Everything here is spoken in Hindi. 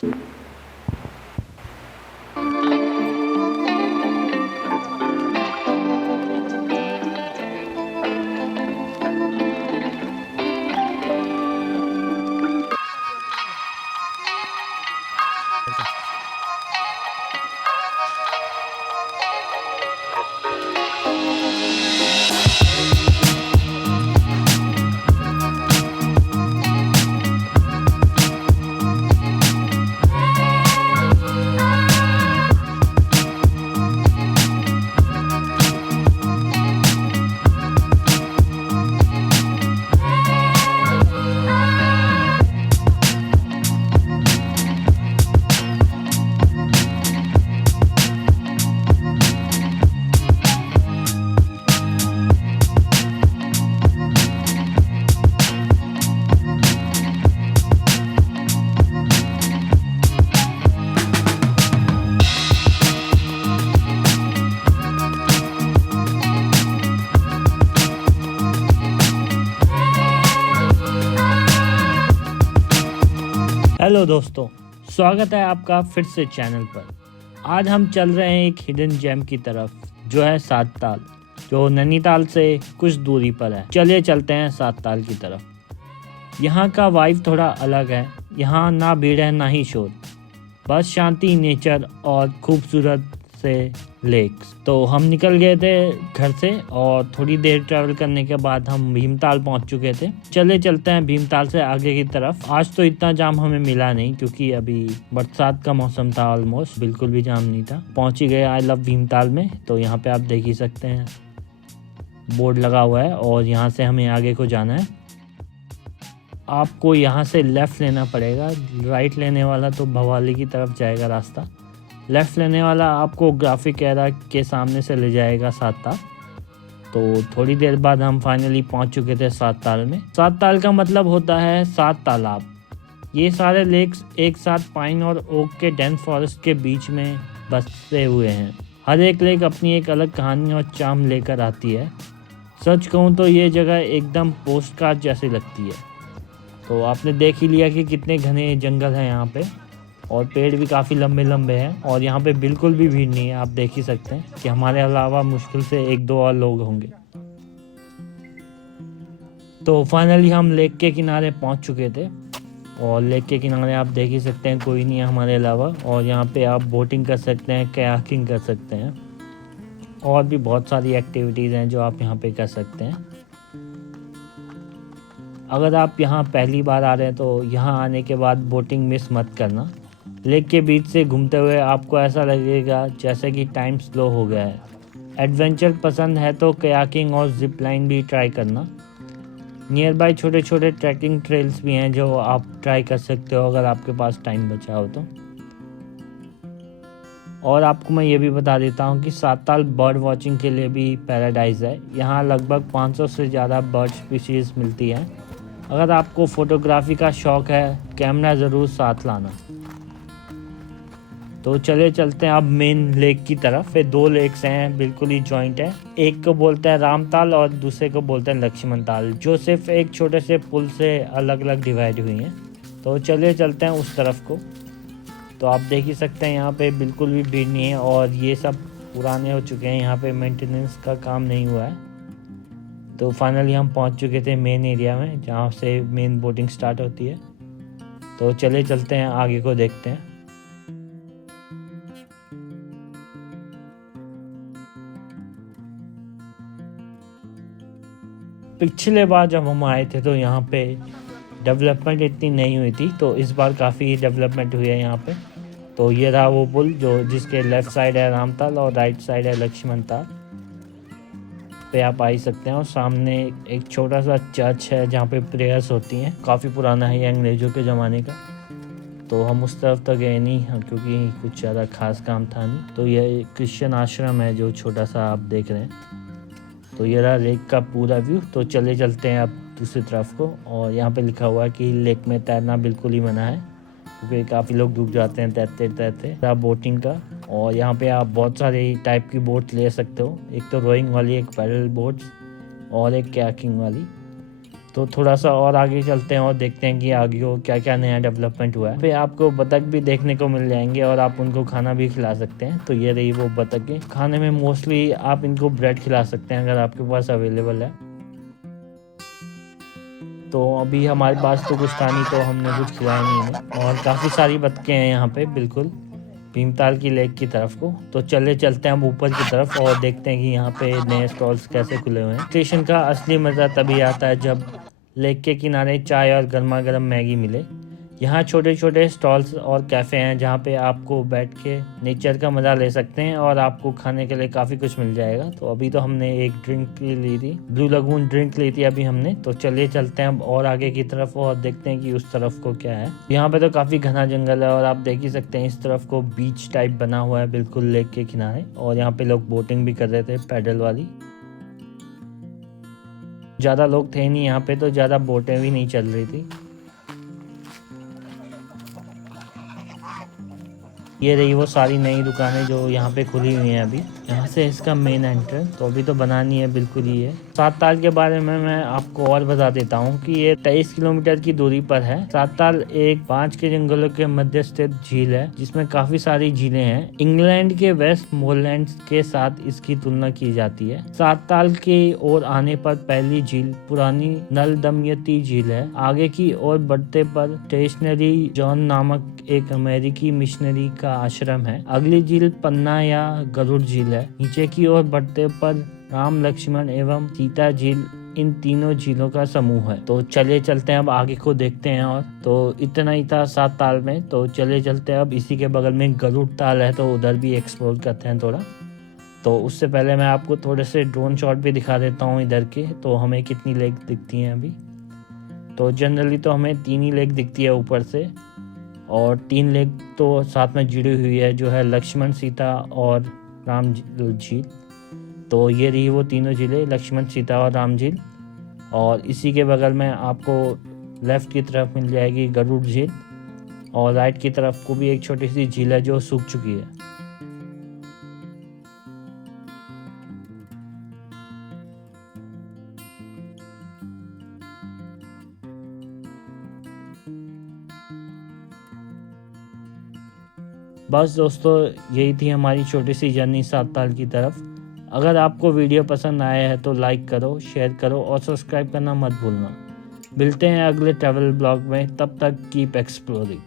हेलो दोस्तों, स्वागत है आपका फिर से चैनल पर। आज हम चल रहे हैं एक हिडन जेम की तरफ जो है सात ताल, जो नैनीताल से कुछ दूरी पर है। चलिए चलते हैं सात ताल की तरफ। यहाँ का वाइब थोड़ा अलग है। यहाँ ना भीड़ है ना ही शोर, बस शांति, नेचर और खूबसूरत से लेक्स। तो हम निकल गए थे घर से और थोड़ी देर ट्रैवल करने के बाद हम भीमताल पहुंच चुके थे। चले चलते हैं भीमताल से आगे की तरफ। आज तो इतना जाम हमें मिला नहीं क्योंकि अभी बरसात का मौसम था, ऑलमोस्ट बिल्कुल भी जाम नहीं था। पहुंच ही गए आई लव भीमताल में। तो यहाँ पे आप देख ही सकते हैं बोर्ड लगा हुआ है और यहाँ से हमें आगे को जाना है। आपको यहाँ से लेफ्ट लेना पड़ेगा, राइट लेने वाला तो भवाली की तरफ जाएगा रास्ता। लेफ्ट लेने वाला आपको ग्राफिक एरा के सामने से ले जाएगा सात ताल। तो थोड़ी देर बाद हम फाइनली पहुंच चुके थे सात ताल में। सात ताल का मतलब होता है सात तालाब। ये सारे लेक्स एक साथ पाइन और ओक के डेंस फॉरेस्ट के बीच में बसे हुए हैं। हर एक लेक अपनी एक अलग कहानी और चार्म लेकर आती है। सच कहूँ तो ये जगह एकदम पोस्ट कार्ड जैसी लगती है। तो आपने देख ही लिया कि कितने घने जंगल हैं यहाँ पे और पेड़ भी काफ़ी लंबे लंबे हैं और यहाँ पे बिल्कुल भी भीड़ नहीं है। आप देख ही सकते हैं कि हमारे अलावा मुश्किल से एक दो और लोग होंगे। तो फाइनली हम लेक के किनारे पहुँच चुके थे और लेक के किनारे आप देख ही सकते हैं कोई नहीं है हमारे अलावा। और यहाँ पे आप बोटिंग कर सकते हैं, कयाकिंग कर सकते हैं और भी बहुत सारी एक्टिविटीज़ हैं जो आप यहाँ पे कर सकते हैं। अगर आप यहाँ पहली बार आ रहे हैं तो यहाँ आने के बाद बोटिंग मिस मत करना। लेक के बीच से घूमते हुए आपको ऐसा लगेगा जैसे कि टाइम स्लो हो गया है। एडवेंचर पसंद है तो कयाकिंग और जिप लाइन भी ट्राई करना। नियर बाय छोटे छोटे ट्रैकिंग ट्रेल्स भी हैं जो आप ट्राई कर सकते हो अगर आपके पास टाइम बचा हो तो। और आपको मैं ये भी बता देता हूँ कि सात ताल बर्ड वॉचिंग के लिए भी पैराडाइज है। यहाँ लगभग 500 से ज़्यादा बर्ड स्पीशीज़ मिलती हैं। अगर आपको फोटोग्राफी का शौक़ है, कैमरा ज़रूर साथ लाना। तो चले चलते हैं अब मेन लेक की तरफ। ये दो लेक्स हैं, बिल्कुल ही जॉइंट है। एक को बोलते हैं रामताल और दूसरे को बोलते हैं लक्ष्मण ताल, जो सिर्फ एक छोटे से पुल से अलग अलग डिवाइड हुई हैं। तो चले चलते हैं उस तरफ को। तो आप देख ही सकते हैं यहाँ पे बिल्कुल भी भीड़ नहीं है और ये सब पुराने हो चुके हैं। यहाँ पे मेंटेनेंस का काम नहीं हुआ है। तो फाइनली हम पहुँच चुके थे मेन एरिया में जहाँ से मेन बोटिंग स्टार्ट होती है। तो चले चलते हैं आगे को देखते हैं। पिछले बार जब हम आए थे तो यहाँ पे डेवलपमेंट इतनी नहीं हुई थी, तो इस बार काफ़ी डेवलपमेंट हुई है यहाँ पे। तो ये रहा वो पुल जो जिसके लेफ़्ट साइड है रामताल और राइट साइड है लक्ष्मण ताल पे आप आ ही सकते हैं। और सामने एक छोटा सा चर्च है जहाँ पे प्रेयर्स होती हैं। काफ़ी पुराना है ये, अंग्रेज़ों के ज़माने का। तो हम उस तरफ तो गए नहीं क्योंकि कुछ ज़्यादा खास काम था नहीं। तो ये क्रिश्चियन आश्रम है जो छोटा सा आप देख रहे हैं। तो ये रहा लेक का पूरा व्यू। तो चले चलते हैं अब दूसरी तरफ को। और यहाँ पे लिखा हुआ है कि लेक में तैरना बिल्कुल ही मना है क्योंकि काफ़ी लोग डूब जाते हैं तैरते तैरते। बोटिंग का, और यहाँ पे आप बहुत सारे टाइप की बोट ले सकते हो। एक तो रोइंग वाली, एक पैडल बोट और एक कयाकिंग वाली। तो थोड़ा सा और आगे चलते हैं और देखते हैं कि आगे को क्या क्या नया डेवलपमेंट हुआ है। फिर आपको बतख भी देखने को मिल जाएंगे और आप उनको खाना भी खिला सकते हैं। तो ये रही वो बतखें। खाने में मोस्टली आप इनको ब्रेड खिला सकते हैं अगर आपके पास अवेलेबल है। तो अभी हमारे पास तो कुछ था नहीं तो हमने कुछ खिलाया नहीं इन्हें। और काफ़ी सारी बतखें हैं यहाँ पे बिल्कुल भीमताल की लेक की तरफ को। तो चलते हैं हम ऊपर की तरफ और देखते हैं कि यहाँ पे नए स्टॉल्स कैसे खुले हुए हैं। स्टेशन का असली मज़ा तभी आता है जब लेक के किनारे चाय और गर्मा गर्म मैगी मिले। यहाँ छोटे छोटे स्टॉल्स और कैफ़े हैं जहाँ पे आपको बैठ के नेचर का मज़ा ले सकते हैं और आपको खाने के लिए काफ़ी कुछ मिल जाएगा। तो अभी तो हमने एक ड्रिंक ली थी, ब्लू लगून ड्रिंक ली थी अभी हमने। तो चलिए चलते हैं अब और आगे की तरफ और देखते हैं कि उस तरफ को क्या है। यहाँ पे तो काफ़ी घना जंगल है और आप देख ही सकते हैं इस तरफ को बीच टाइप बना हुआ है बिल्कुल लेक के किनारे। और यहाँ पे लोग बोटिंग भी कर रहे थे पैडल वाली। ज़्यादा लोग थे नहीं यहाँ पे तो ज़्यादा बोटें भी नहीं चल रही थी। ये रही वो सारी नई दुकानें जो यहाँ पे खुली हुई हैं अभी। यहाँ से इसका मेन एंट्रेंस तो अभी तो बनानी है बिल्कुल ही है। सात ताल के बारे में मैं आपको और बता देता हूँ कि ये 23 किलोमीटर की दूरी पर है। सात ताल एक 5 के जंगलों के मध्य स्थित झील है जिसमें काफी सारी झीलें हैं। इंग्लैंड के वेस्ट मोरलैंड के साथ इसकी तुलना की जाती है। सात ताल के ओर आने पर पहली झील पुरानी नल दमयंती झील है। आगे की ओर बढ़ते पर स्टेशनरी जॉन नामक एक अमेरिकी मिशनरी का आश्रम है। अगली झील पन्ना या गरुड़ झील है। नीचे की ओर बढ़ते पर राम लक्ष्मण एवं सीता झील इन तीनों झीलों का समूह है। तो चलिए चलते हैं अब आगे को देखते हैं। और तो इतना ही था सात ताल में। तो चलिए चलते हैं अब इसी के बगल में गरुड़ ताल है तो उधर भी एक्सप्लोर करते हैं थोड़ा। तो उससे पहले मैं आपको थोड़े से ड्रोन शॉट भी दिखा देता हूँ इधर के। तो हमें कितनी लेक दिखती हैं अभी। तो जनरली तो हमें 3 ही लेक दिखती है ऊपर से और 3 लेक तो साथ में जुड़ी हुई है जो है लक्ष्मण सीता और राम झील। तो ये रही वो तीनों झीलें लक्ष्मण सीता और राम झील। और इसी के बगल में आपको लेफ़्ट की तरफ मिल जाएगी गरुड़ झील और राइट की तरफ को भी एक छोटी सी झील है जो सूख चुकी है। बस दोस्तों यही थी हमारी छोटी सी जर्नी सात ताल की तरफ। अगर आपको वीडियो पसंद आया है तो लाइक करो, शेयर करो और सब्सक्राइब करना मत भूलना। मिलते हैं अगले ट्रैवल ब्लॉग में, तब तक कीप एक्सप्लोरिंग।